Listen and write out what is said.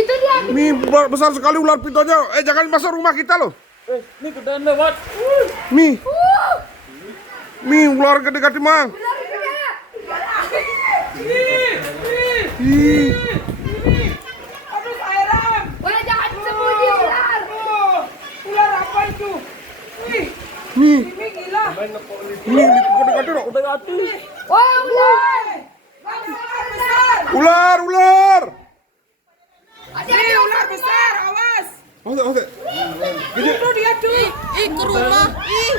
Itu dia. Mi, besar sekali ular pitonnya. Jangan masuk rumah kita loh. Ini kedan lewat. Mi. Mi, ular gede-gede mang. Ih. Aduh, Airam. Wah, jangan sembunyi ular. Ular apa itu? Wih, Mi, ini gila. mi, gede-gede loh. Wah, ular. Bang, ular besar. Ular. Ini ular besar, awas. Awas. Itu dia tuh. Ih, ke rumah. Ih.